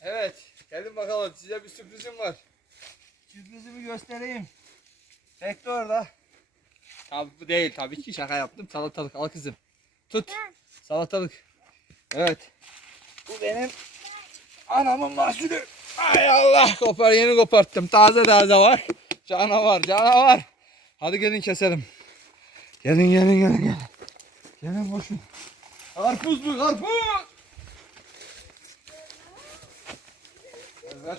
Evet, gelin bakalım, size bir sürprizim var. Sürprizimi göstereyim. Bekle orada. Tabii bu değil, tabii ki şaka yaptım. Salatalık, al kızım. Tut. Salatalık. Evet. Bu benim anamın mahsulü. Ay Allah, yeni koparttım. Taze var. Canavar. Hadi gelin keselim. Gelin. Gelin boşun. Karpuz bu, karpuz. Evet.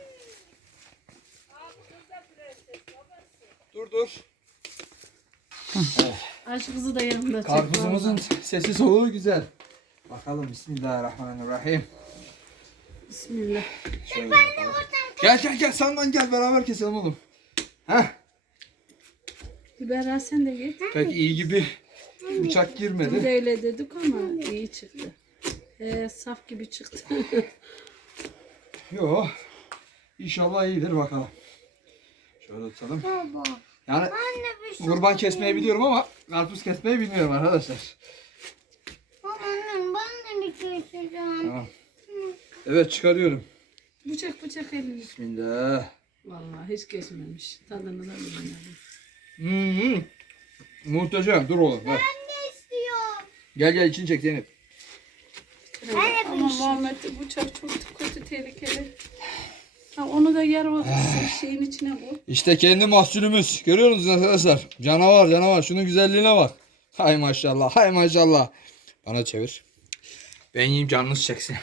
Dur. Aşk kızı da yanında çek. Karpuzumuzun sesi soluğu güzel. Bakalım, bismillahirrahmanirrahim. Bismillah. Şöyle gel senden gel, beraber keselim oğlum. Heh. Biber sen de git. Pek iyi gibi bıçak Biz girmedi. de öyle dedik ama iyi çıktı. Saf gibi çıktı. Yo. İnşallah iyidir bakalım. Şöyle tutalım. Baba. Yani Anne bir şey. kurban kesmeyi biliyorum ama karpuz kesmeyi bilmiyorum arkadaşlar. Baba annem ben de bir keseceğim. Tamam. Evet, çıkarıyorum. Bıçak elini. Bismillah. Vallahi hiç geçmemiş. Tadını da bilmiyorum. Muhteşem. Dur oğlum. Ver. Ben de istiyorum. Gel için çek Zeynep. Ama Muhammed bıçak çok kötü tehlikeli. Ha, onu da yer o şeyin içine koy. İşte kendi mahsulümüz. Görüyor musunuz arkadaşlar? Canavar. Şunun güzelliğine bak. Hay maşallah. Bana çevir. Ben yiyeyim, canınız çeksin.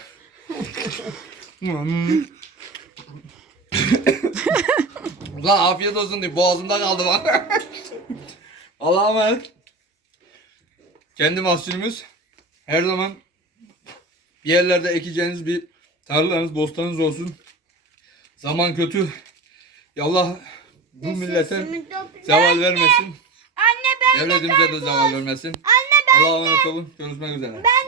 Ulan afiyet olsun diye boğazımda kaldı bak. Allah'a emanet. Kendi mahsulümüz. Her zaman bir yerlerde ekeceğiniz bir tarlanız, bostanınız olsun. Zaman kötü. Ya Allah bu millete zeval vermesin. Anne ben Devletimize de zeval vermesin. Allah'a emanet olun. Görüşmek üzere.